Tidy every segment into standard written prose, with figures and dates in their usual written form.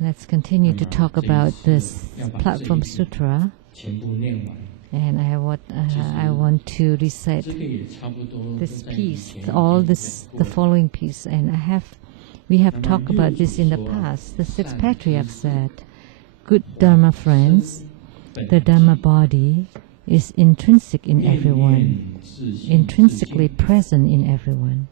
Let's continue to talk about this platform sutra. And I want to recite this piece, the following piece. And we have talked about this in the past. The sixth Patriarch said, "Good Dharma friends, the Dharma body is intrinsic in everyone, intrinsically present in everyone.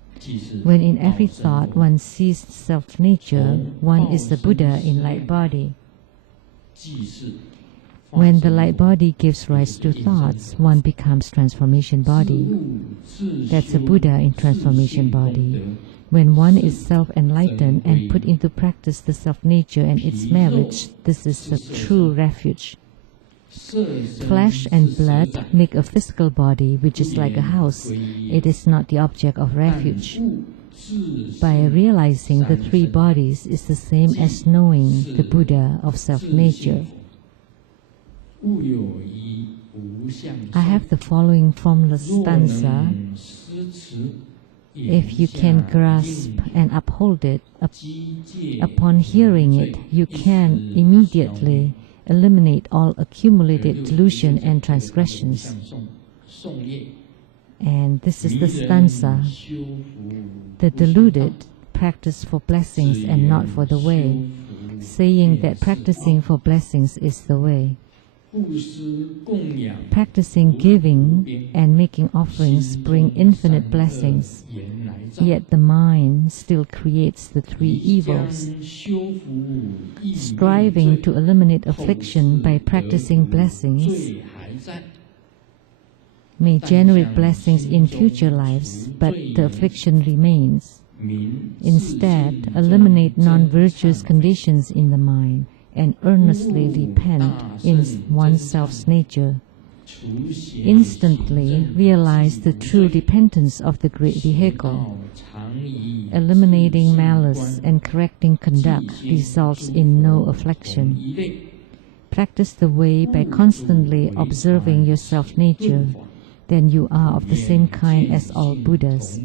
When in every thought one sees self-nature, one is the Buddha in light body. When the light body gives rise to thoughts, one becomes transformation body. That's a Buddha in transformation body. When one is self-enlightened and put into practice the self-nature and its merits, this is a true refuge. Flesh and blood make a physical body which is like a house. It is not the object of refuge. By realizing the three bodies is the same as knowing the Buddha of self-nature." I have the following formless stanza. If you can grasp and uphold it, upon hearing it, you can immediately eliminate all accumulated delusion and transgressions. And this is the stanza. The deluded practice for blessings and not for the way, saying that practicing for blessings is the way. Practicing giving and making offerings bring infinite blessings, yet the mind still creates the three evils. Striving to eliminate affliction by practicing blessings may generate blessings in future lives, but the affliction remains. Instead, eliminate non-virtuous conditions in the mind and earnestly repent in oneself's nature. Instantly realize the true repentance of the great vehicle. Eliminating malice and correcting conduct results in no affliction. Practice the way by constantly observing your self-nature. Then you are of the same kind as all Buddhas.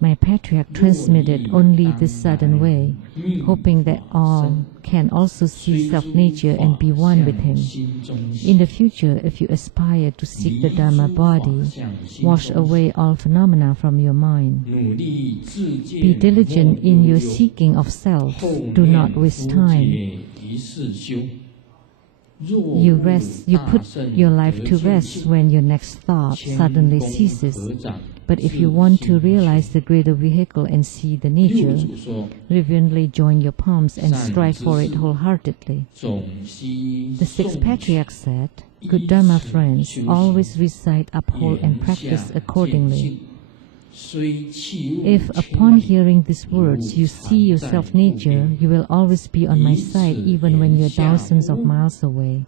My Patriarch transmitted only this sudden way, hoping that all can also see self-nature and be one with him. In the future, if you aspire to seek the Dharma body, wash away all phenomena from your mind. Be diligent in your seeking of self. Do not waste time. You put your life to rest when your next thought suddenly ceases. But if you want to realize the greater vehicle and see the nature, reverently join your palms and strive for it wholeheartedly." The sixth Patriarch said, "Good Dharma friends, always recite, uphold, and practice accordingly. If upon hearing these words you see your self-nature, you will always be on my side even when you are thousands of miles away.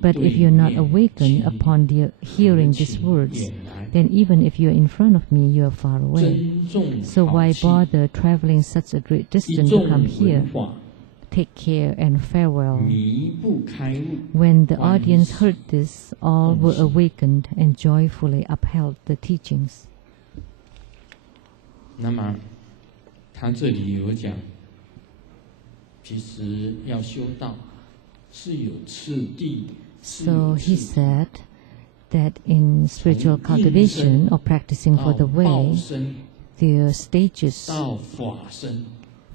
But if you are not awakened upon hearing these words, then even if you are in front of me, you are far away. So why bother traveling such a great distance to come here? Take care and farewell." When the audience heard this, all were awakened and joyfully upheld the teachings. 那么，他这里有讲，其实要修道是有次第。So he said that in spiritual cultivation or practicing for the way, there are stages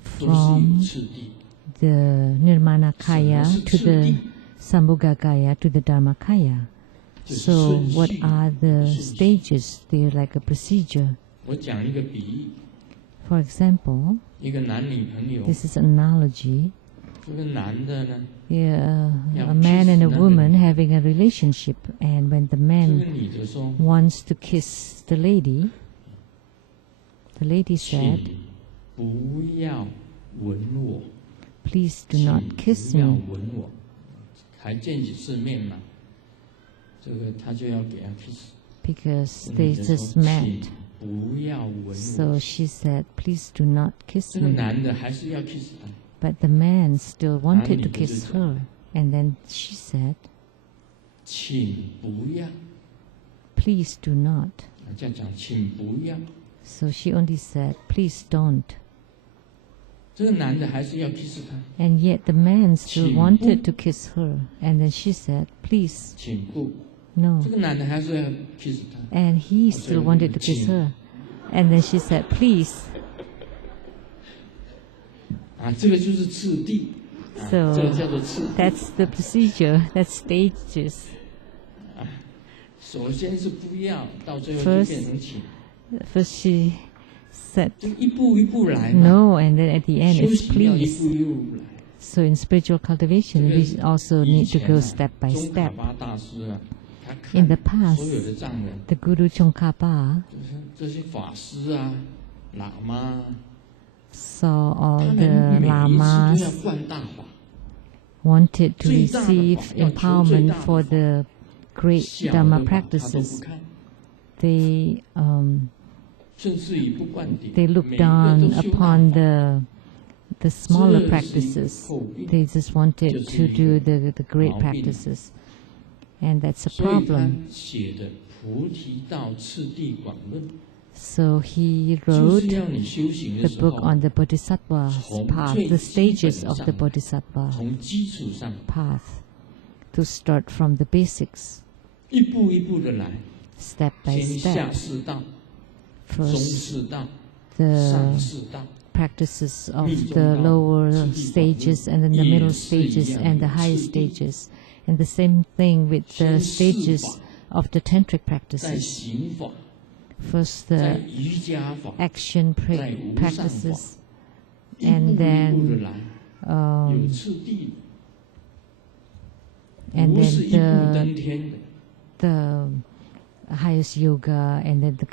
from the Nirmanakaya to the Sambhogakaya to the Dharmakaya. So what are the stages? They're like a procedure. For example, this is an analogy. A man and a woman having a relationship, and when the man wants to kiss the lady said, "Please do not kiss me." Because they just met. So she said, "Please do not kiss me." But the man still wanted to kiss her. And then she said, "Please do not." So she only said, "Please don't." 这个男的还是要 kiss 她。 And yet the man still wanted to kiss her. And then she said, please. 请不。 No. 这个男的还是要 kiss 她。 And he still wanted to kiss her. And then she said, please. 这个就是次第。So 这个叫做次第。 that's the procedure, that's stages. 首先是不要，到最后就变成请。 First she said 就一步一步来嘛。 no, and then at the end 修 it's 行要一 please. 步一步来。 So in spiritual cultivation, we also need to go step by 宗喀 step. 巴大师啊，他 In 看 the past, 所有的藏人， the Guru Tsongkhapa 就是这些法师啊、喇嘛， saw 他 all 们 the 每一次都要 lamas 灌大法， wanted to 最大的 receive 法，要求最 empowerment 大的 for 法， the great 小 Dharma 的法他都不 practices. 看， They 甚至于不灌顶， they look 每一个 down 都修大 upon 法。 the smaller 这是一个 practices. 诟病， They just wanted 这 to 是一 do 个 the great 毛病。 practices. And that's a 所以他 problem. 写的《菩提道次第广论》， So he 就 wrote 是要你修行 the 的时候 book，on the Bodhisattva 从 path, 最 the 基本 stages of 上 the Bodhisattva 从基础上 path, to start from the basics, 一步一步的来， step by 先下 step. 士道、中 First, 士道、 the 上士道。 practices of 密宗 the 道、 lower 次第广论 stages, and then the 也 middle 是一 stages 样 and the 有 higher 次第 stages. And the same thing with the 先释 stages 法， of the tantric 在 practices. 行法， First 在 the 瑜伽法， action 在无上法， practices, 一步 and 一步的 then 来，有 um, 次第的， and 不是 then 一步登天的。 the highest yoga, and then the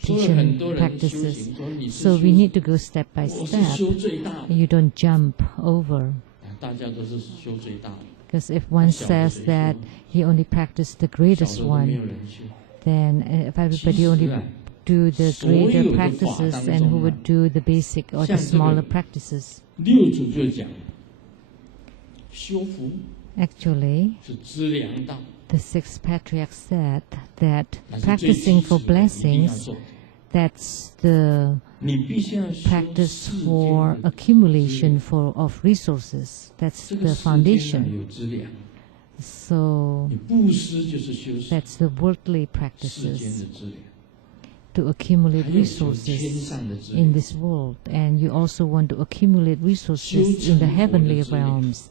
所以很 Krishna 多人修 practices. 行说你是 So we 修 need to go step by 我是 step. 修最大的， You don't jump over. 大家都是修最大的， Because if one 小的 says 谁 that 修？ he only practiced the 小 greatest 的都没 one, 有人修。 then if 其 everybody 实 only 啊， do the 所有 greater 的法 practices, 当 and 中 啊 who would do the basic or the 像这个 smaller practices? 六祖就讲，修福 Actually, 是资粮道， the sixth patriarch said that 那是最基 practicing 础 for 的，一定要 blessings, 做的。 that's the 你必须要修 practice 世 for 间的 accumulation of resources. That's 这 the 个世间 foundation. 有资粮， So 你布施就是修世 that's the worldly 世间 practices 的资粮， to accumulate 还有修天 resources 上的资 in 粮。 this world, and you also want to accumulate resources in the heavenly realms,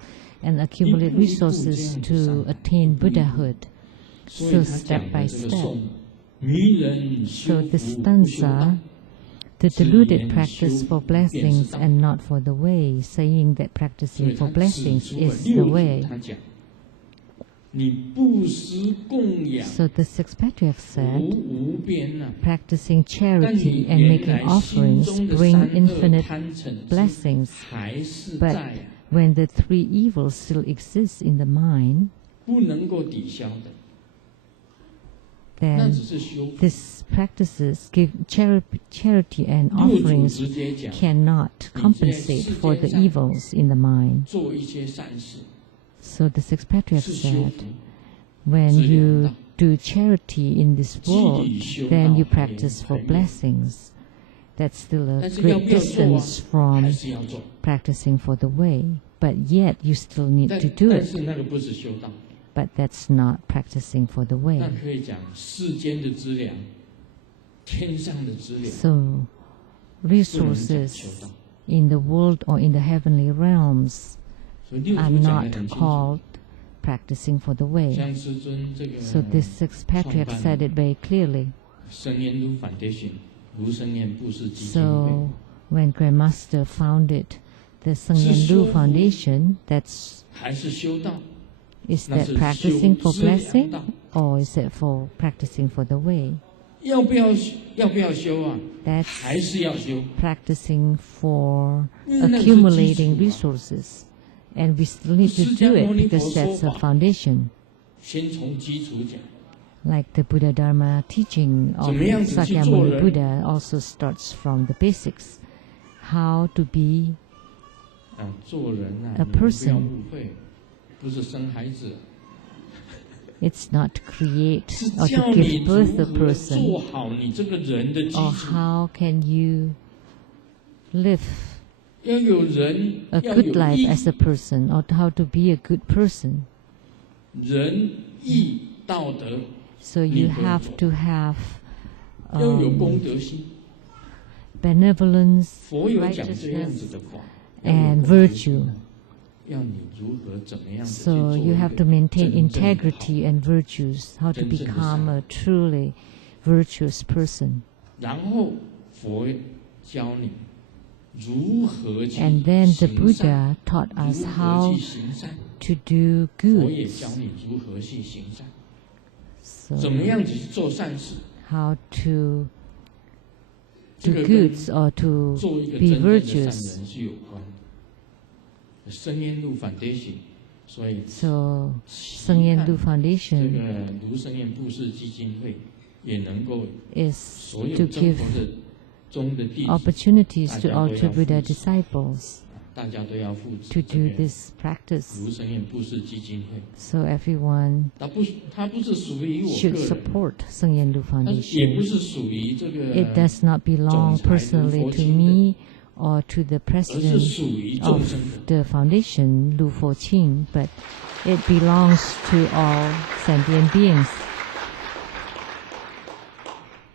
and accumulate resources to attain Buddhahood. 所以 So 他 step 讲 by 的这个 step. 颂，迷人 So 修 this 福不修道 stanza, the deluded practice for blessings and not for the way, saying that 所以 practicing for 他指 blessings 出了 is the 六祖 way. 他讲，你布施供养 So the sixth patriarch 福 said, 无边呐， practicing 但你 charity and 原 making 来心 offerings 中的 bring 三恶 infinite 贪嗔痴 blessings. 还是 But 在啊， when the three evils still exist in the mind, 不能够抵消的，那 then 只是修福。 these practices give charity and 六祖 offerings 直接讲， cannot compensate for the evils in the mind. 做一些善事 So the sixth patriarch 是修 said, 福， when 资粮 you 道。 do charity in this world, 既修 then 道 you 还 practice for 还没有 blessings. That's still a 但是要 great 不要做啊？ distance 还 from 是要做。 practicing for the way. But yet you still need 但 to do 但 it. 是那个不是修道， But that's not practicing for the 那 way. 可以讲世间的资粮，天上的资粮， So 不能讲 resources 修道。 in the world or in the heavenly realms 所以六 are 祖讲得 not 很清楚。 called practicing for the way. 像师尊这个 So this sixth patriarch 创 said 办 it very clearly. 圣言路 Foundation 卢生燕布施基金 So 会， when Grandmaster founded the是 Sheng-yen 修福。 Foundation, that's 还是修道， is 那 that 是 practicing 修 for 资粮 blessing 道。 or is it for practicing for the way? 要不要修啊？ That's 还是要修， practicing for 因为那个是基 accumulating 础啊。 resources. And we still need to do it because that's a foundation. 先从基础讲， Like the Buddha Dharma teaching of 怎么样子去做 Sakyamuni 人？ Buddha also starts from the basics. How to be 做人啊， A 你们不要 person 误会，不是生孩子， it's not to create 是 or 教 to 你 give 如 birth a 何 person 做好你这个人的基 or 础， how can you live a good life as a person, or how to be a good person. So you have to have benevolence, righteousness, and virtue. So you have to maintain integrity and virtues, how to become a truly virtuous person. And then the Buddha taught us how to do good. So how to do goods or to be virtuous. So Sheng-yen Foundation is to give opportunities to all True Buddha disciples to do this practice. So everyone should support Sheng-yen Foundation. It does not belong personally to me or to the president of the foundation, Lu Fo-Qing, but it belongs to all sentient beings.